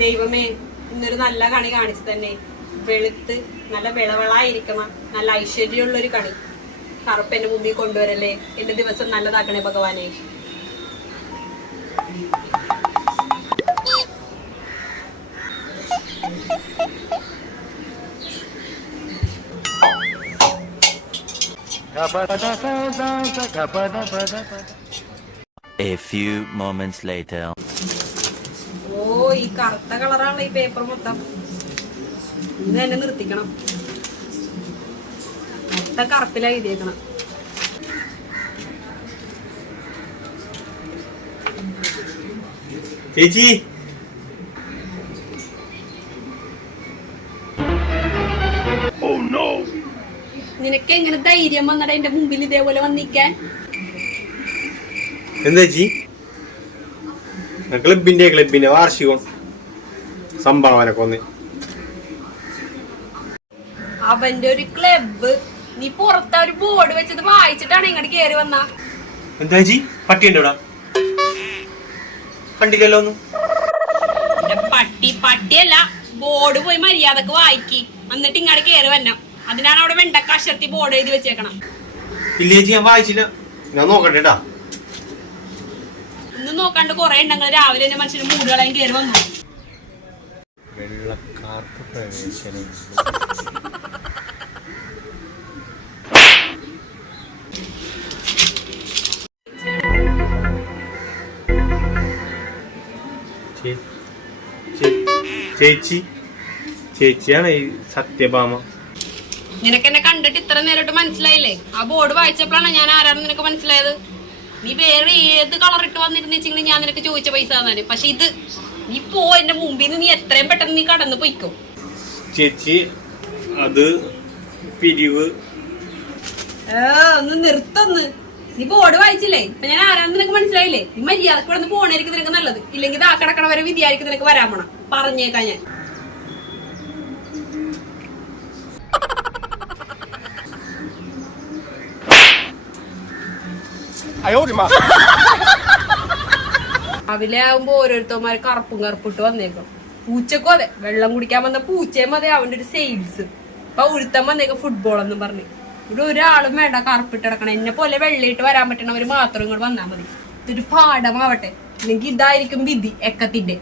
ദൈവമേ, ഇന്നൊരു നല്ല കണി കാണിച്ചു തന്നെ. വെളുത്ത് നല്ല വിളവിളായിരിക്കണം, നല്ല ഐശ്വര്യമുള്ളൊരു കണി. കറുപ്പ് എന്റെ മുമ്പിൽ കൊണ്ടുവരല്ലേ. എന്റെ ദിവസം നല്ലതാക്കണേ ഭഗവാനെ. A few moments later. ഓ, ഈ കറുത്ത കളറാണ് ഈ പേപ്പർ മൊത്തം. ഇത് തന്നെ നിർത്തിക്കണം. മൊത്തം കറുപ്പിലായി എഴുതിയേക്കണം. ചേച്ചി, നിനക്ക് എങ്ങനെ ധൈര്യം വന്നട എന്റെ മുമ്പിൽ ഇതേപോലെ വന്നിക്കാൻ? എന്താ ചേച്ചി? ക്ലബിന്റെ വാർഷികം സംഭാവനൊക്കെ ഒന്ന്. അവന്റെ ഒരു ക്ലബ്, നീ പുറത്തെ ഒരു ബോർഡ് വെച്ചത് വായിച്ചിട്ടാണ് ഇങ്ങോട്ട് കേറി വന്ന. എന്താ ചേച്ചി, പട്ടിയുണ്ട് ഇവിടെ? കണ്ടില്ലല്ലോ ഒന്നും. പട്ടിയല്ല, ബോർഡ് പോയി മര്യാദക്ക് വായിക്കി, എന്നിട്ട് ഇങ്ങോട്ട് കേറി വന്ന. അതിനാണ് അവിടെ വെണ്ടക്കശത്തി ബോർഡ് എഴുതി വെച്ചേക്കണം. ഇല്ല ചേച്ചി, ഞാൻ വായിച്ചില്ല. ഞാൻ നോക്കട്ടെട്ടാ. ഒന്നും നോക്കാണ്ട് കൊറേ ഉണ്ടെങ്കിൽ രാവിലെ തന്നെ മനുഷ്യന് മൂടുകളായും കേറി വന്നു. വെള്ളക്കാർക്ക് പ്രവേശനം. ചേച്ചിയാണ് ഈ സത്യഭാമ. നിനക്ക് എന്നെ കണ്ടിട്ട് ഇത്ര നേരിട്ട് മനസ്സിലായില്ലേ? ആ ബോർഡ് വായിച്ചപ്പോഴാണ് ഞാൻ ആരാണെന്ന് നിനക്ക് മനസ്സിലായത്. നീ വേറെ ഏത് കളർ ഇട്ട് വന്നിരുന്നെച്ചെങ്കിൽ ഞാൻ നിനക്ക് ചോദിച്ച പൈസ തന്നാല്. പക്ഷെ ഇത് നീ പോ, എന്റെ മുമ്പിൽ നിന്ന് നീ എത്രയും പെട്ടെന്ന് നീ കടന്നു പോയിക്കോ. ചേച്ചി, അത് പിരിവ്. ഒന്ന് നിർത്തൊന്ന്. നീ ബോർഡ് വായിച്ചില്ലേ? ഇപ്പൊ ഞാൻ ആരാണെന്ന് നിനക്ക് മനസ്സിലായില്ലേ? നീ മര്യാദക്ക് ഇവിടെ നിന്ന് പോണായിരിക്കും നിനക്ക് നല്ലത്. ഇല്ലെങ്കിൽ ഇത് ആ കിടക്കണ വരെ വിധിയായിരിക്കും നിനക്ക് വരാൻ പോണം. പറഞ്ഞേക്കാം ഞാൻ. രാവിലെ ആകുമ്പോ ഓരോരുത്തന്മാര് കറുപ്പിട്ട് വന്നേക്കും. പൂച്ചക്കും അതെ, വെള്ളം കുടിക്കാൻ വന്ന പൂച്ചയും അതെ അവന്റെ ഒരു സെയിൽസ്. ഇപ്പൊ ഉഴുത്തം വന്നേക്കും ഫുട്ബോൾ എന്നും പറഞ്ഞ്. ഇവിടെ ഒരാളും വേണ്ട കറുപ്പിട്ട് കിടക്കണം. എന്നെ പോലെ വെള്ളയിട്ട് വരാൻ പറ്റണവര് മാത്രം ഇങ്ങോട്ട് വന്നാൽ മതി. ഇതൊരു പാഠമാവട്ടെ, അല്ലെങ്കിൽ ഇതായിരിക്കും വിധി എക്കത്തിന്റെ.